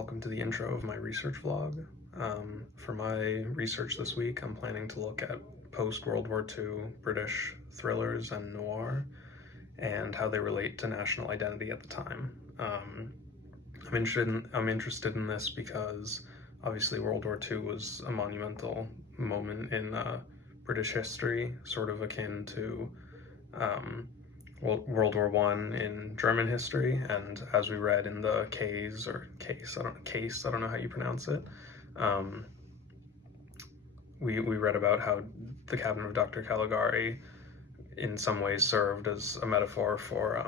Welcome to the intro of my research vlog. For my research this week, I'm planning to look at post-World War II British thrillers and noir and how they relate to national identity at the time. I'm interested in this because obviously World War II was a monumental moment in British history, sort of akin to World War I in German history, and as we read in the case, I don't know how you pronounce it, we read about how the cabin of Dr. Caligari in some ways served as a metaphor for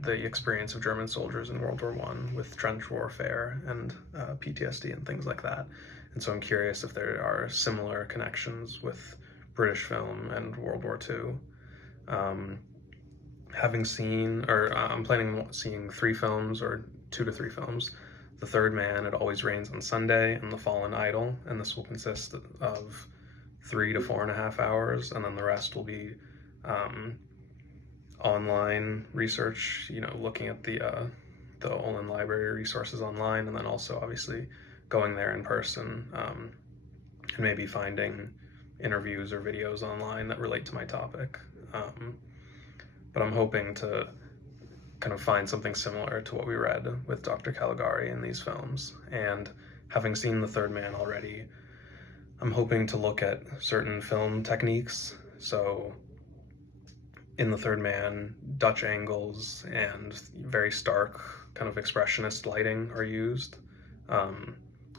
the experience of German soldiers in World War I with trench warfare and PTSD and things like that. And so I'm curious if there are similar connections with British film and World War II. I'm planning on seeing 3 films, or 2 to 3 films. The Third Man, It Always Rains on Sunday, and The Fallen Idol, and this will consist of 3 to 4.5 hours, and then the rest will be online research, looking at the Olin Library resources online, and then also obviously going there in person, and maybe finding interviews or videos online that relate to my topic. But I'm hoping to kind of find something similar to what we read with Dr. Caligari in these films. And having seen The Third Man already, I'm hoping to look at certain film techniques. So in The Third Man, Dutch angles and very stark kind of expressionist lighting are used,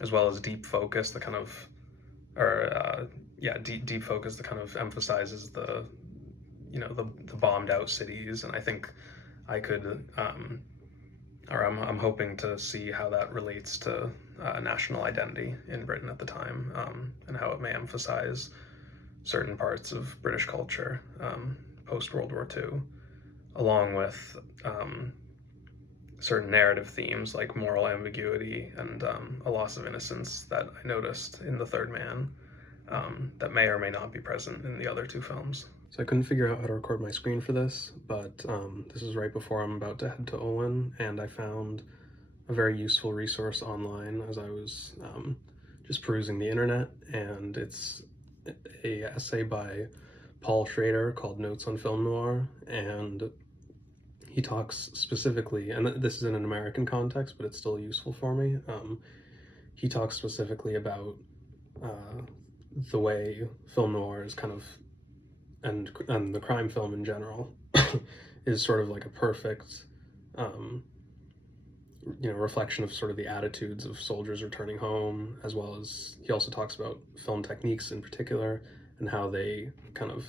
as well as deep focus, deep focus that kind of emphasizes the bombed out cities. And I think I could, I'm hoping to see how that relates to national identity in Britain at the time, and how it may emphasize certain parts of British culture post-World War II, along with certain narrative themes like moral ambiguity and a loss of innocence that I noticed in The Third Man, that may or may not be present in the other 2 films. So I couldn't figure out how to record my screen for this, but this is right before I'm about to head to Olin, and I found a very useful resource online as I was just perusing the internet, and it's a essay by Paul Schrader called Notes on Film Noir, and he talks specifically, and this is in an American context, but it's still useful for me. He talks specifically about the way film noir is kind of, and the crime film in general, is sort of like a perfect, reflection of sort of the attitudes of soldiers returning home, as well as he also talks about film techniques in particular and how they kind of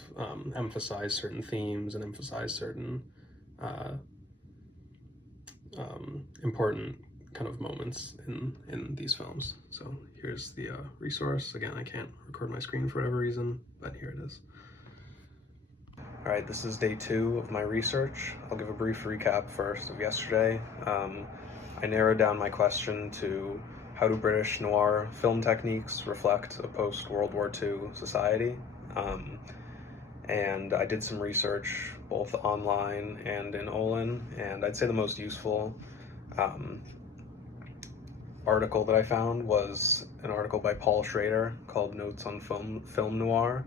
emphasize certain themes and emphasize certain important kind of moments in these films. So here's the resource. Again, I can't record my screen for whatever reason, but here it is. All right, this is day 2 of my research. I'll give a brief recap first of yesterday. I narrowed down my question to how do British noir film techniques reflect a post-World War II society? And I did some research both online and in Olin, and I'd say the most useful article that I found was an article by Paul Schrader called Notes on Film Noir,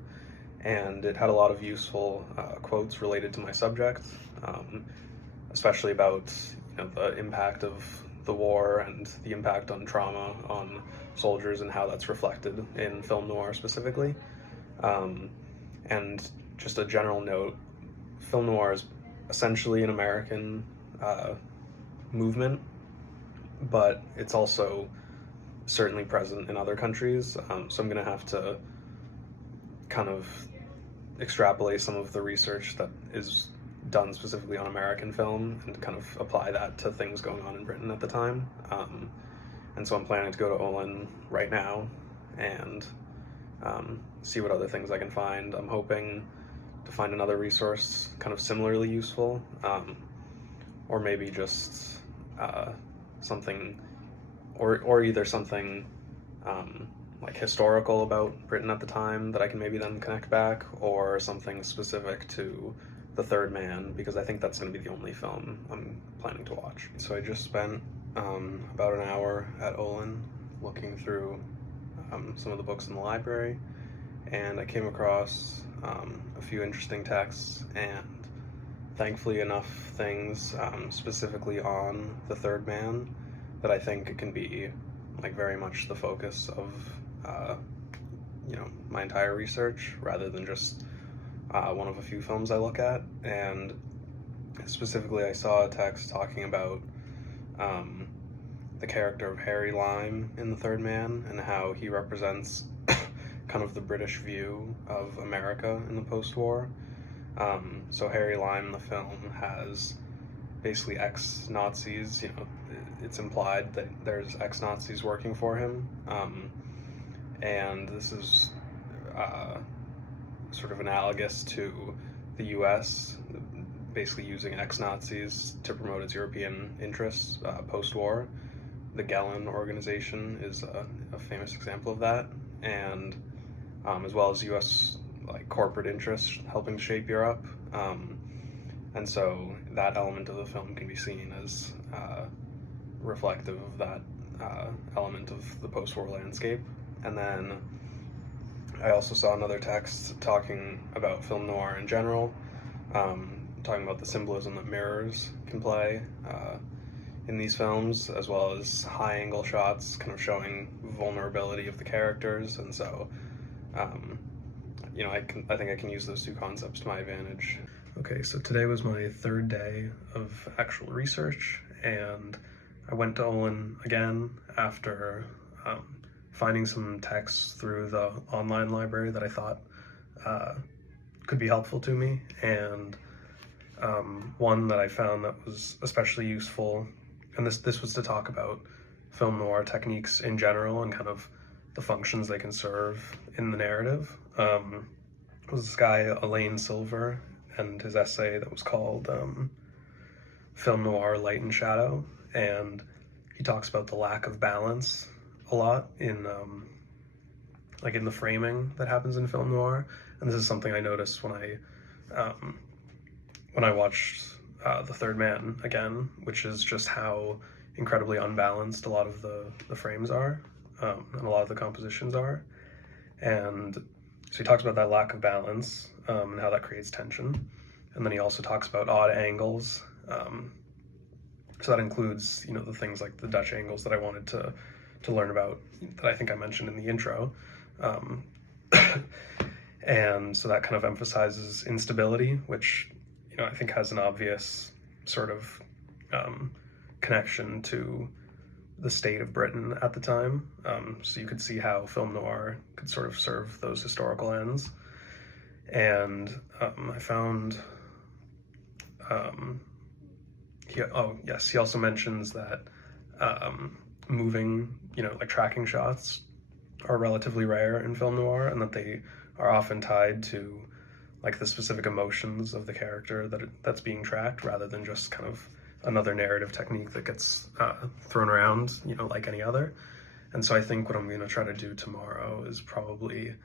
and it had a lot of useful quotes related to my subject, especially about the impact of the war and the impact on trauma on soldiers and how that's reflected in film noir specifically. And just a general note, film noir is essentially an American movement, but it's also certainly present in other countries. So I'm gonna have to kind of extrapolate some of the research that is done specifically on American film and kind of apply that to things going on in Britain at the time. And so I'm planning to go to Olin right now and see what other things I can find. I'm hoping to find another resource kind of similarly useful, or maybe just something, or either something like historical about Britain at the time that I can maybe then connect back, or something specific to The Third Man, because I think that's going to be the only film I'm planning to watch. So I just spent about an hour at Olin looking through some of the books in the library, and I came across a few interesting texts and thankfully enough things specifically on the third man that I think it can be like very much the focus of my entire research rather than just one of a few films I look at. And specifically, I saw a text talking about the character of Harry Lime in The Third Man and how he represents kind of the British view of America in the post-war. So Harry Lime in the film has basically ex-Nazis, it's implied that there's ex-Nazis working for him. And this is sort of analogous to the US basically using ex-Nazis to promote its European interests post-war. The Gehlen organization is a famous example of that, and as well as US corporate interests helping shape Europe. And so that element of the film can be seen as reflective of that element of the post-war landscape. And then I also saw another text talking about film noir in general, talking about the symbolism that mirrors can play in these films, as well as high angle shots kind of showing vulnerability of the characters. And so I think I can use those two concepts to my advantage. Okay, so today was my third day of actual research, and I went to Olin again after finding some texts through the online library that I thought could be helpful to me. And one that I found that was especially useful, and this was to talk about film noir techniques in general and kind of the functions they can serve in the narrative, was this guy Alain Silver and his essay that was called Film Noir, Light and Shadow. And he talks about the lack of balance a lot in in the framing that happens in film noir. And this is something I noticed when I watched The Third Man again, which is just how incredibly unbalanced a lot of the frames are, and a lot of the compositions are. And so he talks about that lack of balance and how that creates tension. And then he also talks about odd angles. So that includes, the things like the Dutch angles that I wanted to learn about, that I think I mentioned in the intro. And so that kind of emphasizes instability, which, I think has an obvious sort of connection to the state of Britain at the time. So you could see how film noir could sort of serve those historical ends. And I found, he also mentions that moving, tracking shots are relatively rare in film noir, and that they are often tied to the specific emotions of the character that's being tracked, rather than just kind of another narrative technique that gets thrown around, like any other. And so I think what I'm going to try to do tomorrow is probably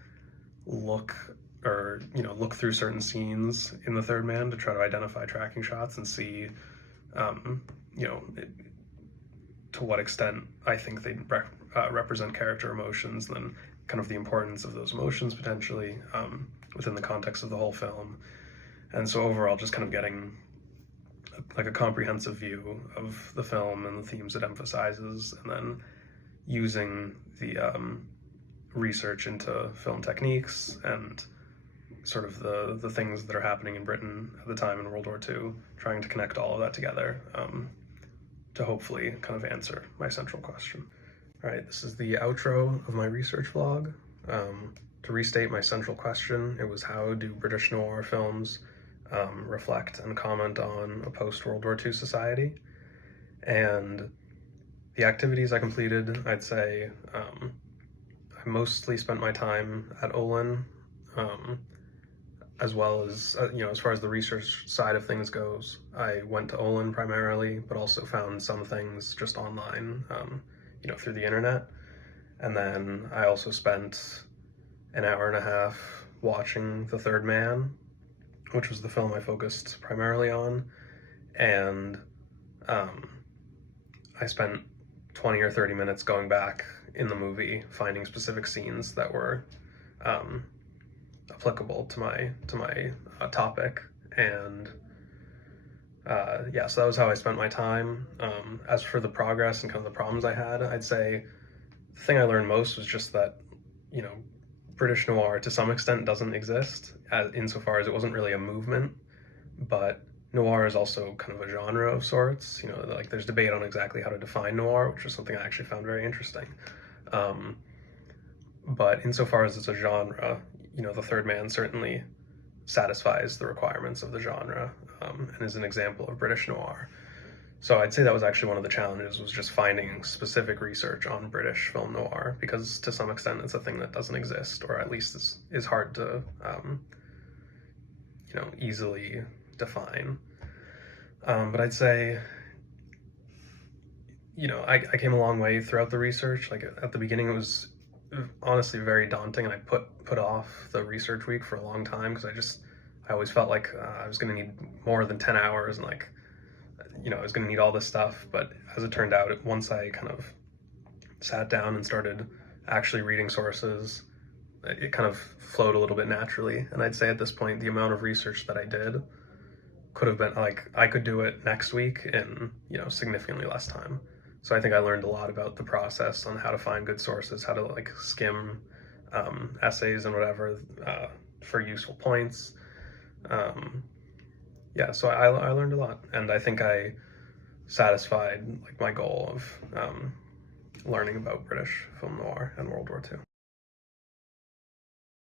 look through certain scenes in The Third Man to try to identify tracking shots and see, to what extent I think they represent character emotions, and then kind of the importance of those emotions potentially within the context of the whole film. And so overall, just kind of getting a comprehensive view of the film and the themes it emphasizes, and then using the research into film techniques and sort of the things that are happening in Britain at the time in World War II, trying to connect all of that together to hopefully kind of answer my central question. All right, this is the outro of my research vlog. To restate my central question, it was, how do British noir films reflect and comment on a post-World War II society? And the activities I completed, I'd say I mostly spent my time at Olin, as well as, as far as the research side of things goes, I went to Olin primarily, but also found some things just online, through the internet. And then I also spent an hour and a half watching The Third Man, which was the film I focused primarily on. And I spent 20 or 30 minutes going back in the movie, finding specific scenes that were applicable to my topic, and yeah, so that was how I spent my time. As for the progress and kind of the problems I had, I'd say the thing I learned most was just that, you know, British noir to some extent doesn't exist, insofar as it wasn't really a movement, but noir is also kind of a genre of sorts. You know, like there's debate on exactly how to define noir, which is something I actually found very interesting. But insofar as it's a genre, you know, The Third Man certainly satisfies the requirements of the genre, and is an example of British noir. So I'd say that was actually one of the challenges, was just finding specific research on British film noir, because to some extent it's a thing that doesn't exist, or at least is hard to you know, easily define. But I'd say, you know, I came a long way throughout the research. Like at the beginning, it was honestly very daunting, and I put off the research week for a long time because I always felt like I was going to need more than 10 hours, and like, you know, I was going to need all this stuff. But as it turned out, once I kind of sat down and started actually reading sources, it kind of flowed a little bit naturally. And I'd say at this point, the amount of research that I did could have been, like, I could do it next week in, you know, significantly less time. So I think I learned a lot about the process on how to find good sources, how to like skim essays and whatever for useful points. Yeah, so I learned a lot, and I think I satisfied like my goal of learning about British film noir and World War II.